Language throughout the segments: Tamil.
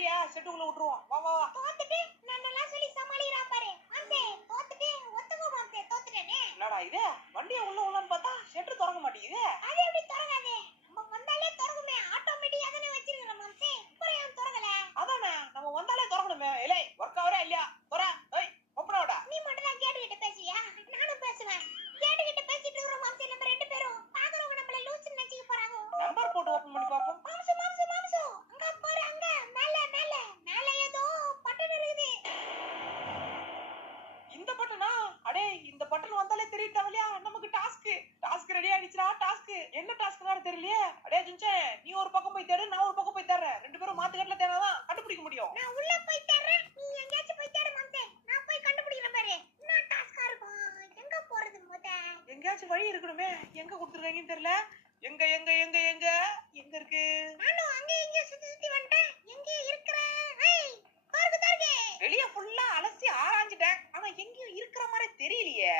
வண்டியா செட்டுக்குள்ள விட்டுருவோம். வா வா வா. தோத்துட்டு நான் நல்லா சொல்லி சமாளிக்கிறான் பாரு. மாம்சே தோத்துட்டு ஒத்துக்கோ மாம்சே தோத்துட்டேனே. என்னடா இது? வண்டியை உள்ள உள்ளன்னு பார்த்தா ஷெட்டு திறக்க மாட்டேங்குது. அது எப்படி திறக்காது? நம்ம வந்தாலே திறக்குமே. ஆட்டோமேட்டிக்கா தானே வச்சிருக்கோம் மாம்சே. அப்புறம் ஏன் திறக்கல? அதானே நம்ம வந்தாலே திறக்கணுமே. ஏலே ஒர்க் ஆவரா இல்லையா? தொற. ஏய் ஓபனோடா. நீ மட்டும் தான் கேட்டுக்கிட்ட பேசியா? நானும் பேசுவேன். கேட்டுக்கிட்ட பேசிட்டு இருக்கோம் மாம்சே. நம்ம ரெண்டு பேரும் பாக்குறவங்க நம்மள லூசுன்னு நினைச்சிக்க போறாங்க. நம்பர் போட்டு ஓபன் பண்ணி பாப்போம். மாம்சே மாம்சே மாம்சே. அங்க பாரு அங்க மேல மேல மேல ஏதோ பட்டன் இருக்குது. இந்த பட்டனா? அடே இந்த பட்டன் வந்தாலே தெரியுதாவலையா நமக்கு டாஸ்க் ரெடி ஆயிடுச்சுடா. டாஸ்க் என்ன டாஸ்க்னு தெரியலையே. அடே ஜுன்சே நீ ஒரு பக்கம் போய் தேடு, நான் ஒரு பக்கம் போய் தேடுறேன். ரெண்டு பேரும் மாத்துக்கட்டல தேடாதான் கண்டுபிடிக்க முடியும். நான் உள்ள போய் தேடுறேன். நீ எங்கயாச்சும் போய் தேடு மாம்சே. நான் போய் கண்டுபிடிக்கிறேன் பாரு. என்ன டாஸ்கா இருக்கும்? எங்க போறது முத? எங்கயாச்சும் வழி இருக்கணுமே. எங்க கொடுத்துருக்காங்கன்னு தெரியல. எங்க எங்க எங்க எங்க எங்க இருக்கு? நானும் அங்க இங்க சுத்தி சுத்தி வந்துட்டேன். எங்க இருக்கறேன்? ஏய் பாருங்க. வெளிய ஃபுல்லா அலசி ஆராய்ஞ்சிட்டேன். ஆனா எங்கேயும் இருக்கிற மாதிரி தெரியலையே.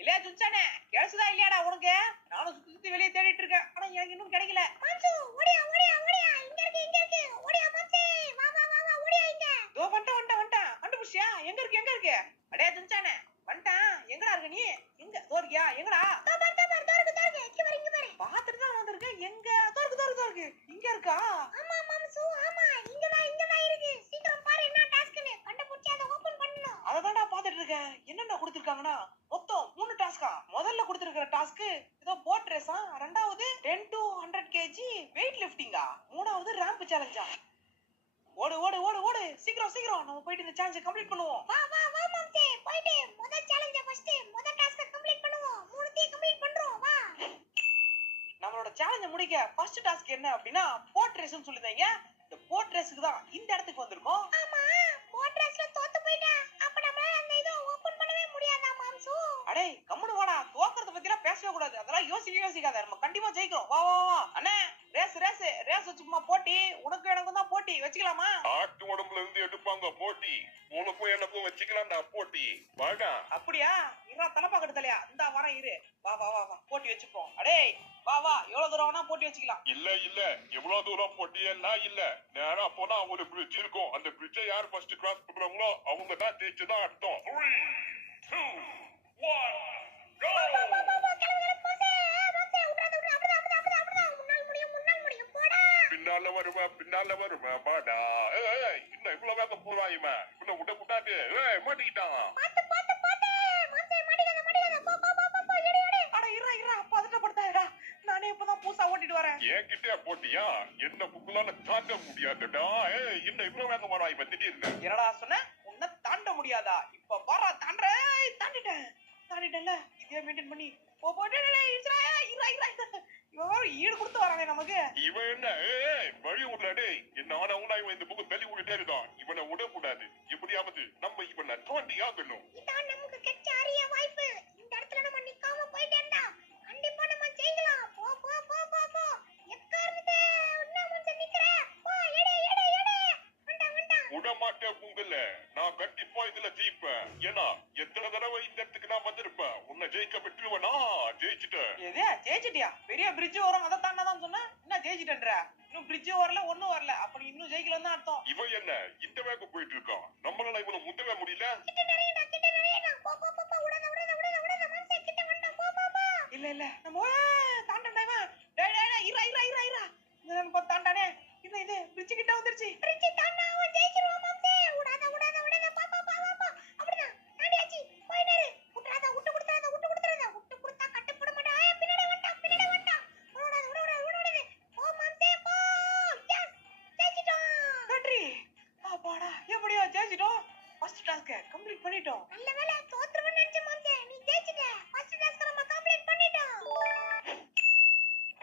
இல்லையா ஜுன்சானே? கிடைச்சதா இல்லையாடா உனக்கு? நானும் சுத்தி சுத்தி வெளியே தேடிட்டு இருக்கேன். ஆனா எனக்கு இன்னும் கிடைக்கல. மாம்சு ஓடியா ஓடியா ஓடியா. இங்க இருக்கு. ஓடியா மாம்சே. வா வா வா வா ஓடியா இங்க. தோ வந்துட்டேன். கண்டுபிடிச்சியா? எங்க இருக்கு? அடே ஜுன்சானே வந்துட்டான். எங்கடா இருக்க நீ? எங்க தோர்க்கியா? எங்கடா? தோருக்கு. இங்க பாரு. பாத்துட்டு தான் வந்திருக்கேன். எங்க? தோருக்கு. இங்க இருக்கா? ஆமா மாம்சு ஆமா. இங்க தான் இருக்கு. சீக்கிரம் பாரு என்ன டாஸ்க்னு. கண்டுபிடிச்சு அதை ஓபன் பண்ணனும். அததான்டா பாத்துட்டு இருக்கேன். என்னென்ன கொடுத்திருக்காங்கன்னா மொத்தம் 3 டாஸ்கா. முதல்ல கொடுத்திருக்கிற டாஸ்க் ஏதோ போட் ரேஸா, இரண்டாவது 10 to 100 kg வெயிட் லிஃப்டிங்கா, மூணாவது ரேம்ப் சேலஞ்சா. ஓடு சீக்கிரம் நம்ம போயிட்டு இந்த சேலஞ்சை கம்ப்ளீட் பண்ணுவோம். வா மாம்சே போயிடு. முதல் சேலஞ்சை ஃபர்ஸ்ட் முதல் டாஸ்கை கம்ப்ளீட் பண்ணுவோம். மூணுத்தையும் கம்ப்ளீட் பண்றோம் வா. நம்மளோட சேலஞ்சை முடிக்க ஃபர்ஸ்ட் டாஸ்க் என்ன அப்படின்னா போட் ரேஸ்னு சொல்லுதீங்க. இந்த போட் ரேஸ்க்கு தான் இந்த இடத்துக்கு வந்திருக்கோம். ஆமா போட் ரேஸ்ல தோத்து போயிட்டா. அப்ப நம்ம அந்த இத ஓபன் பண்ணவே முடியாதா மாம்சு? அடே கம்முனு வாடா. தோக்கறத பத்திலாம் பேசவே கூடாது. அதெல்லாம் யோசிக்காத. நம்ம கண்டிப்பா ஜெயிக்கிறோம். வா அண்ணே. ரேஸ் வச்சுக்குமா போட்டி. உனக்கு எனக்கும் தான் போட்டி வச்சுக்கலாமா? ஆட்டு உடம்புல இருந்து எடுப்பாங்க போட்டி. உனக்கும் எனக்கும் வச்சுக்கலாம்டா போட்டி. வாடா. அப்படியா? இரா தலப்பா கடுத்தலையா? இந்த வரேன் இரு. வா போட்டி வச்சுப்போம். அடே வா எவ்வளவு தூரம் வேணா போட்டி வச்சுக்கலாம். இல்ல எவ்வளவு தூரம் போட்டி எல்லாம் இல்ல. நேரா போனா ஒரு பிரிட்ஜ் இருக்கும். அந்த பிரிட்ஜை யார் ஃபர்ஸ்ட் கிராஸ் பண்றாங்களோ அவங்க தான் ஜெயிச்சதா அர்த்தம். 3 2 1 go. பின்னால வருவேன் பாடா. இன்னும் இவ்வளவு வேகம் போறான் இவன். இன்னும் விட கூடாது. மாட்டிக்கிட்டான். அட இரா பதட்டப்படுத்தாதடா. நானே இப்பதான் புதுசா ஓட்டிட்டு வரேன். என்கிட்ட போட்டியா? என்ன புக்குலால தாண்ட முடியாதுடா. இன்னும் இவ்வளவு வேகம் வரான் இவன் திடீர்னு. என்னடா சொன்ன? உன்னை தாண்ட முடியாதா? இப்ப பாரா தாண்டிட்டேன்ல. இதே மெயின்டைன் பண்ணி ஈடு கொடுத்து வரானே நமக்கு. இவன் என்ன வழி விடலாடே. என்ன ஆனா இவன் இந்த புக்கு தள்ளி விட்டுட்டே இருக்கான். இவனை விடக்கூடாது. எப்படியாவது நம்ம இவனை தாண்டி ஆகணும். இதான் நமக்கு கிடைச்ச அரிய வாய்ப்பு. இந்த இடத்துல நம்ம நிக்காம போயிட்டே இருந்தா கண்டிப்பா நம்ம ஜெயிக்கலாம். போ எக்காரணத்தை இன்னும் நிக்கிற. போ எடே வண்டா விட மாட்டேன் புங்கல. நான் கண்டிப்பா இதுல ஜெயிப்பேன். ஏன்னா எத்தனை தடவை இந்த இடத்துக்கு நான் வந்திருப்பேன். உன்னை ஜெயிக்க பெற்றுவனா? ஜெயிச்சுட்டேன். எது ஜெயிச்சிட்டியா? பெரிய பிரிட்ஜ் வரும் அதை தாண்டாதான் சொன்ன. என்ன ஜெயிச்சிட்டேன்ற? இன்னும் பிரிட்ஜ் வரல ஒண்ணும் வரல. அப்ப இன்னும் ஜெயிக்கலன்னு தான் அர்த்தம். இவன் என்ன இந்த வேகம் போயிட்டு இருக்கான். நம்மளால இவனை முந்தவே முடியல. கிட்ட நிறையடா போ உடனே மனசே கிட்ட வந்தா போ இல்ல நம்ம தாண்டண்டா இவன். டேய் இரா நான் போ தாண்டானே. இது பிரிட்ஜ் கிட்ட வந்துருச்சு. பிரிட்ஜ் தாண்டா அவன் ஜெயிச்சிருவான் மாம்சே. உடாத பா அப்படிதான் தாண்டியாச்சு. போயிடு. விட்டு கொடுத்தா கட்டுப்பட மாட்டா. பின்னாடி வந்தா விடாத. போ மாம்சே போ. எஸ் ஜெயிச்சிட்டோம். நன்றி. அப்பாடா எப்படியோ ஜெயிச்சிட்டோம். ஃபர்ஸ்ட் டாஸ்க் கம்ப்ளீட் பண்ணிட்டோம். நல்ல வேளை தோத்துறவன்னு நினைச்ச மாம்சே. நீ ஜெயிச்சிட்ட. ஃபர்ஸ்ட் டாஸ்க் நம்ம கம்ப்ளீட் பண்ணிட்டோம்.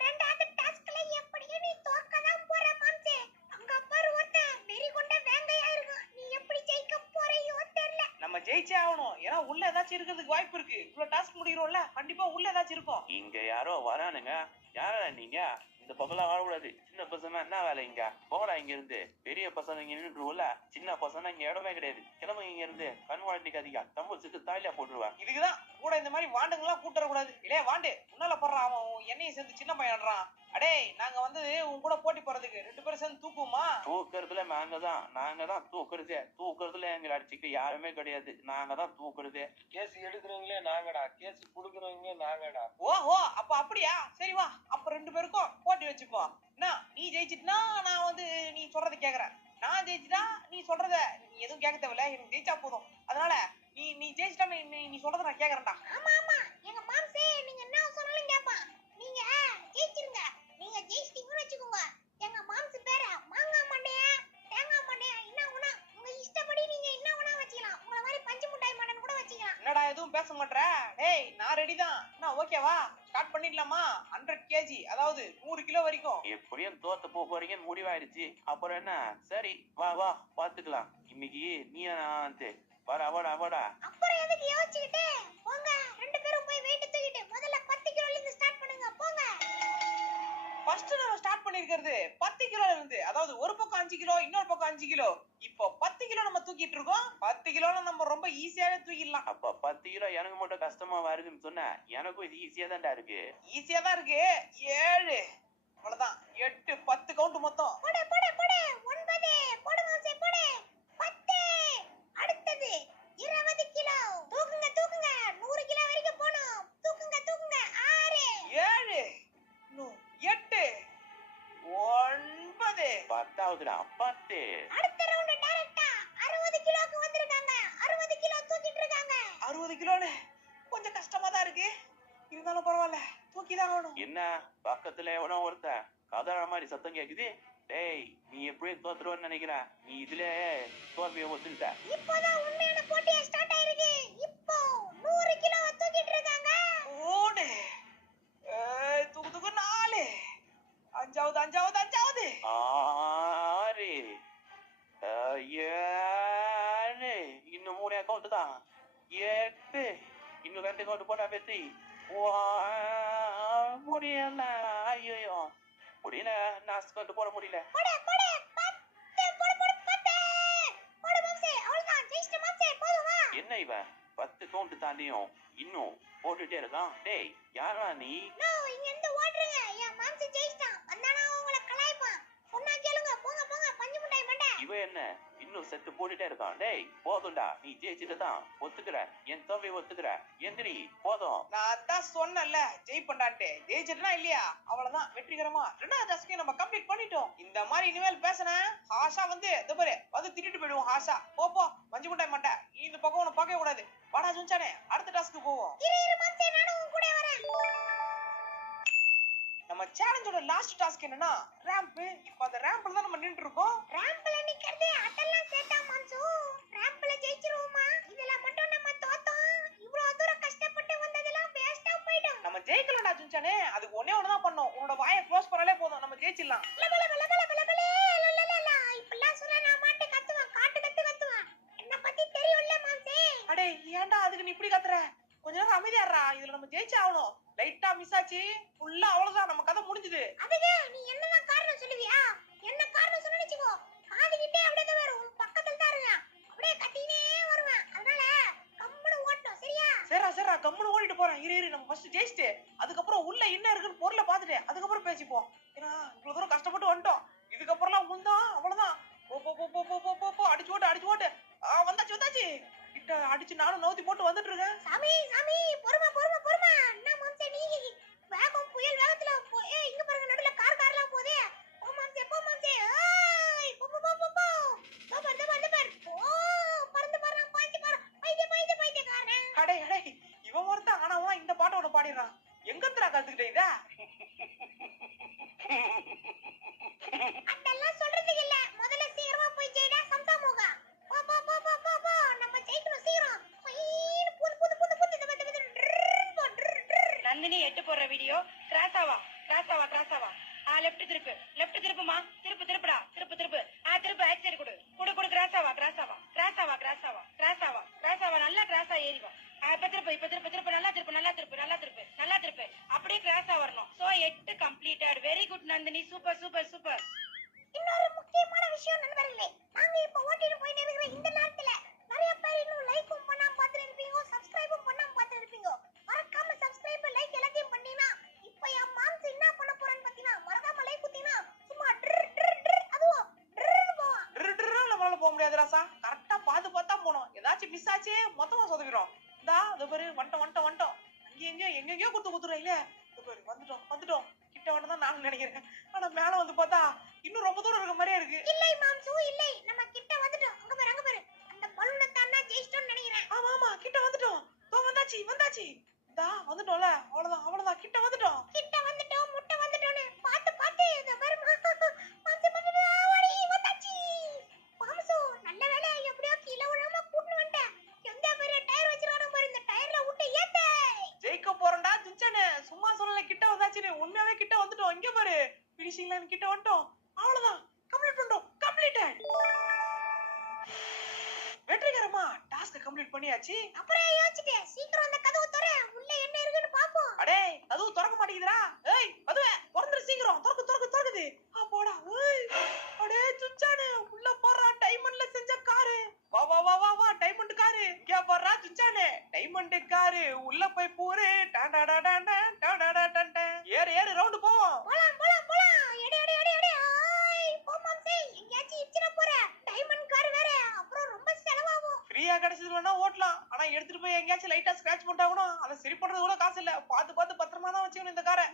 ரெண்டாவது டாஸ்க்ல எப்படியும் நீ தோக்கதான் போற மாம்சே. அங்க பாரு ஒருத்தன் வெறி கொண்ட வேங்கையா இருக்கான். நீ எப்படி ஜெயிக்க போறியோ தெரியல. நம்ம ஜெயிச்சே ஆகணும். ஏன்னா உள்ள ஏதாச்சும் இருக்கிறதுக்கு வாய்ப்பு இருக்கு. இவ்வளவு டாஸ்க் முடிக்கிறோம்ல, கண்டிப்பா உள்ள ஏதாச்சும் இருக்கும். இங்க யாரோ வரானுங்க. யாரா நீங்க? இந்த பக்கம் வரக்கூடாது. சின்ன பசங்க என்ன வேலை இங்க? போடா இங்க இருந்து. பெரிய பசங்க இங்க நின்றுல. சின்ன பசங்க இங்க இடமே கிடையாது. கிளம்புங்க இங்க இருந்து. கண் வாழ்க்கைக்கு அதிகம் தம்பு சிக்கு தாலியா போட்டுருவேன். இதுக்குதான் கூட இந்த மாதிரி வாண்டுங்கெல்லாம் கூட்டு வரக்கூடாது. இல்லையா வாண்டு உன்னால போடுறான் அவன் என்னையும் சேர்ந்து சின்ன பையன்றான். அடே நாங்க வந்து உன் கூட போட்டி போறதுக்கு 2 பேரும் சேர்ந்து தூக்குவோமா? தூக்குறதுல நாங்க தான் தூக்குறதுல எங்களை அடிச்சுக்கிட்டு யாருமே கிடையாது. நாங்க தான் தூக்குறதே. Case எடுக்கிறவங்களே நாங்கடா, case குடுக்குறவங்களே நாங்கடா. ஓஹோ அப்ப அப்படியா? சரி வா அப்ப 2 பேருக்கும் போட்டி வச்சுப்போம். என்ன நீ ஜெயிச்சிட்டுனா நான் வந்து நீ சொல்றதை கேக்குறேன், நான் ஜெயிச்சிட்டா நீ சொல்றத நீ எதுவும் கேட்க தேவையில்ல, எனக்கு ஜெயிச்சா போதும். அதனால நீ ஜெயிச்சிட்டா நீ சொல்றதை நான் கேக்குறேன்டா. ஆமா ஆமா எங்க மாம்சே நீங்க என்ன சொன்னாலும் கேட்பான். நீங்க ஜெயிச்சிருங்க. நீங்க ஜெயிச்சிட்டீங்கன்னு வச்சுக்கோங்க, எங்க மாம்சு பேர மாங்காய் மண்டையா தேங்காய் மண்டையா என்ன வேணா உங்க இஷ்டப்படி நீங்க என்ன வேணா வச்சுக்கலாம். உங்களை மாதிரி பஞ்சு முட்டாய் மண்டன் கூட வச்சுக்கலாம். என்னடா எதுவும் பேச மாட்டற? டேய் நான் ரெடி தான். என்ன ஓகேவா? ஸ்டார்ட் பண்ணிடலாமா? 100 kg அதாவது 100 கிலோ வரைக்கும். எப்படியும் தோத்து போறீங்கன்னு முடிவாயிருச்சு. அப்புறம் என்ன, சரி வா வா பாத்துக்கலாம். இன்னைக்கு நீ வாடா. அப்புறம் எதுக்கு யோசிச்சுக்கிட்டு போங்க. 2 பேரும் போய் வெயிட் தூக்கிட்டு முதல்ல 10 கிலோல இருந்து ஸ்டார்ட் பண்ணுங்க போங்க. ஃபர்ஸ்ட் நம்ம ஸ்டார்ட் பண்ணிருக்கிறது 10 கிலோல இருந்து, அதாவது ஒரு பக்கம் 5 கிலோ இன்னொரு பக்கம் 5 கிலோ. இப்போ 10 கிலோ நம்ம தூக்கிட்டு இருக்கோம். 10 கிலோல நம்ம ரொம்ப ஈஸியாவே தூக்கிடலாம். அப்ப 10 கிலோ எனக்கு மட்டும் கஷ்டமா வருதுன்னு சொன்ன, எனக்கும் இது ஈஸியா தான்டா இருக்கு. ஈஸியா தான் இருக்கு. 7 அவ்வளவுதான். 8 10 கவுண்ட் மொத்தம். போடு 9 போடு மாம்சே போடு 10. அடுத்தது 20 கிலோ. தூக்குங்க 100 கிலோ வரைக்கும் போணும். தூக்குங்க 6. 7 இன்னும் 8 9 10ஆவதுடா 10. அடுத்த ரவுண்ட் டைரக்டா 60 கிலோக்கு வந்திருக்காங்க. 60 கிலோ தூக்கிட்டு இருக்காங்க. 60 கிலோன்னு கொஞ்சம் கஷ்டமா தான் இருக்கு. இருந்தாலும் பரவாயில்ல, தூக்கிதான் ஆகணும். என்ன பக்கத்துல எவனோ ஒருத்தன் கதற மாதிரி சத்தம் கேக்குது. டேய் நீ எப்படியும் தோத்துருவன்னு நினைக்கிறேன். நீ இதுல தோல்வியை ஒத்துக்கிட்ட. இப்போதான் உண்மையான போட்டியே ஸ்டார்ட் ஆயிருக்கு. இப்போ 100 கிலோ தூக்கிட்டு இருக்காங்க. 3 தூக்கு 4 அஞ்சாவது 6 7 இன்னும் 3 அக்கௌண்ட் தான். 8 இன்னும் 2 அக்கௌண்ட் போட்டா வெற்றி. முடியல. ஐயோ முடியல. நான் கொண்டு போட முடியல. போடு 10 போடு 10. போடு மாம்சே அவ்வளவுதான் ஜெயிச்சிட்ட மாம்சே போதும் வா. என்ன இவன் 10 கவுண்ட் தாண்டியும் இன்னும் போட்டுட்டே இருக்கான். டேய் யாரா நீ? நோ இங்க இருந்து ஓடுறீங்க. என் மாம்சே ஜெயிச்சிட்டான். வந்தானா உங்களை கலாய்ப்பான். சொன்னா கேளுங்க போங்க பஞ்சு முட்டாய் மண்டை. இவன் என்ன இன்னும் செத்து போட்டுட்டே இருக்கான். டேய் போதும்டா, நீ ஜெயிச்சுட்டு தான் ஒத்துக்கிற. என் தோல்வியை ஒத்துக்கிற. எந்திரி போதும். நான் தான் சொன்னேன்ல ஜெயிப்பண்டான்ட்டு. ஜெயிச்சிட்டா இல்லையா அவ்வளவுதான், வெற்றிகரமா 2வது டாஸ்கை நம்ம கம்ப்ளீட் பண்ணிட்டோம். இந்த மாதிரி இனிமேல் பேசினேன் ஹாஷா வந்து இந்த பாரு வந்து திட்டிட்டு போயிடுவோம். ஹாஷா போ மஞ்சு முட்டாய் மாட்டே. நீ இந்த பக்கம் உன்னை பார்க்க கூடாது. வாடா சுஞ்சானே அடுத்த டாஸ்க்கு போவோம். இரு மாம்சே நானும் உன் கூட வரேன். நம்ம சேலஞ்சோட லாஸ்ட் டாஸ்க் என்னன்னா ரேம்ப். இப்போ அந்த ரேம்ப்ல தான் நம்ம நின்று இருக்கோம். ராம்ப்ல நிக்கிறது அதெல்லாம் சேட்டா மாம்சு. ராம்ப்ல ஜெயிச்சிருவோமா? இதுல மட்டும் நம்ம தோத்தோம். இவ்வளவு தூரம் கஷ்டப்பட்டு வந்ததெல்லாம் வேஸ்டா போய்டும். நம்ம ஜெயிக்கலடா சுஞ்சானே. அதுக்கு ஒண்ணே ஒண்ணு தான் பண்ணோம். உன்னோட வாயை க்ளோஸ் பண்ணாலே போதும், நம்ம ஜெயிச்சிடலாம். இப்பெல்லாம் சொன்னா நான் மாட்டு கத்துவேன். காட்டு கத்துவேன். என்ன பத்தி தெரியும்ல மாம்சே. அடே ஏன்டா அதுக்கு நீ இப்படி கத்துற? கொஞ்ச நேரம் அமைதியாடுறா. இதுல நம்ம ஜெயிச்சே ஆகணும். லைட்டா மிஸ் ஆச்சு, ஃபுல்லா அவ்வளவுதான், நம்ம கதை முடிஞ்சது. அதுக்கு நீ என்னதான் காரணம் சொல்லுவியா? என்ன காரணம் சொன்னு வெச்சுக்கோ, காதுகிட்டே அப்படியே தான் வரும். உன் பக்கத்துல தான் இருங்க. அப்படியே கத்தினே வருவேன். அதனால கம்முனு ஓட்டணும் சரியா? சரிடா கம்முனு ஓடிட்டு போறேன். இரு நம்ம ஃபர்ஸ்ட் ஜெயிச்சிட்டு அதுக்கப்புறம் உள்ள என்ன இருக்குன்னு பொருளை பார்த்துட்டு அதுக்கப்புறம் பேசிப்போம். ஏன்னா இவ்வளவு தூரம் கஷ்டப்பட்டு வந்துட்டோம். இதுக்கப்புறம்லாம் உண்டா அவ்வளவுதான். போ அடிச்சு ஓட்டு. வந்தாச்சு கிட்ட அடிச்சு நானும் நவுத்தி போட்டு வந்துட்டு இருக்கேன். சாமி பொறுமை. என்ன மாம்சே நீ வேகம் புயல் வேகத்துல இங்க பாருங்க நடுவுல கார்லாம் போதே. போ மாம்சே ஏய் போ பறந்து பாறேன் பாய்ச்சி பாறேன் பைத்தியக்காரனே. அடே இவன் ஒருத்தன் ஆனா அவன் இந்த பாட்டை ஒண்ணு பாடிடுறான். எங்கத்துல கத்துக்கிட்ட இத? அதெல்லாம் சொல்றதுக்கு இல்ல. முதல்ல சீக்கிரமா போய் ஜெயிடா சம்சாமோகா. போ நம்ம ஜெயிக்கணும் சீக்கிரம். நந்தினி 8 போடுற வீடியோ கிராஸாவா லெஃப்ட் திருப்புமா. திருப்புடா திருப்பு திருப்பு ஆக்ஸ் சைடு கொடு கிராஸாவா நல்லா கிராஸா ஏறி வா. இப்ப திருப்பு நல்லா திருப்பு அப்படியே கிராஸா வரணும். So 8 completed. Very good Nandini, super. இன்னொரு முக்கியமான விஷயம் நண்பர்களே, நாங்க இப்ப ஓட்டிட்டு போயிட்டு இருக்கிற இந்த நேரத்துல நிறைய பேர் இன்னும் லைக்கும் பண்ணாம பார்த்துட்டு இருப்பீங்க, சப்ஸ்கிரைபும் பண்ணாம பார்த்துட்டு இருப்பீங்க. முடியாது ராசா. கரெக்டா பார்த்தா போனோம். ஏதாச்சும் மிஸ் ஆச்சு மொத்தமா சொதப்பிடும். இந்தா இது பாரு வந்துட்டோம். எங்கெங்கயோ குத்துறோம் இல்ல. இது பாரு வந்துட்டோம். கிட்ட வரதான் நான் நினைக்கிறேன். ஆனா மேல வந்து பார்த்தா இன்னும் ரொம்ப தூரம் இருக்க மாதிரியே இருக்கு. இல்லை மாம்சு இல்லை, நம்ம கிட்ட வந்துட்டோம். அங்க பாரு அந்த பலூனை தாண்டா ஜெயிச்சிட்டோம்னு நினைக்கிறேன். ஆமா கிட்ட வந்துட்டோம். வந்தாச்சு. இந்தா வந்துட்டோம்ல. அவ்வளவுதான் கிட்ட வந்துட்டோம். முட்டை வந்துட்டோம்னு பாத்து இத பாரு மாம்சு ஆவடி வந்தாச்சு. மாம்சு நல்ல வேளை எப்படியோ கீழ விழாம கூட்டிட்டு வந்துட்டேன். எந்த பெரிய டயர் வச்சிருக்கானோ பாரு, இந்த டயர்ல விட்டு ஏத்து. ஜெயிக்க போறோம்டா துச்சனே. சும்மா சொல்லல கிட்ட வந்தாச்சுன்னு. உண்மையாவே கிட்ட வந்துட்டோம். இங்க பாரு ஃபினிஷிங் லைன் கிட்ட வந்துட்டோம். அவ்வளவுதான் கம்ப்ளீட் பண்ணிட்டோம். கம்ப்ளீட்டட். வெற்றிகரமா டாஸ்க் கம்ப்ளீட் பண்ணியாச்சு. அப்புறம் யோசிச்சிட்டேன், சீக்கிரம் அந்த கதவு தர, உள்ள என்ன இருக்குன்னு பாப்போம். அடே கதவு திறக்க மாட்டேங்குதுடா. ஏய் கதவை திறந்துரு சீக்கிரம். திறக்குது. போடா. ஏய் அடே சுச்சானே உள்ள போறா. டைமண்ட்ல செஞ்ச காரு. வா டைமண்ட் காரு. இங்க போறா சுச்சானே. டைமண்ட் காரு உள்ள போய் பூரு. ஏறு ரவுண்ட் போவோம். போலாம். எடி. ஆய் போ மாம்சே, எங்கயாச்சும் இச்சிர போற. டைமண்ட் கார் வேற, அப்புறம் ரொம்ப செலவாகும். ஃப்ரீயா கிடைச்சதுன்னா ஓட்டலாம். ஆனா எடுத்துட்டு போய் எங்கேயாச்சும் லைட்டா ஸ்கிராட்ச் பண்ணிட்டாங்கன்னா அதை சரி பண்றது கூட காசு இல்ல. பார்த்து பத்திரமா தான் வச்சுக்கணும் இந்த காரை.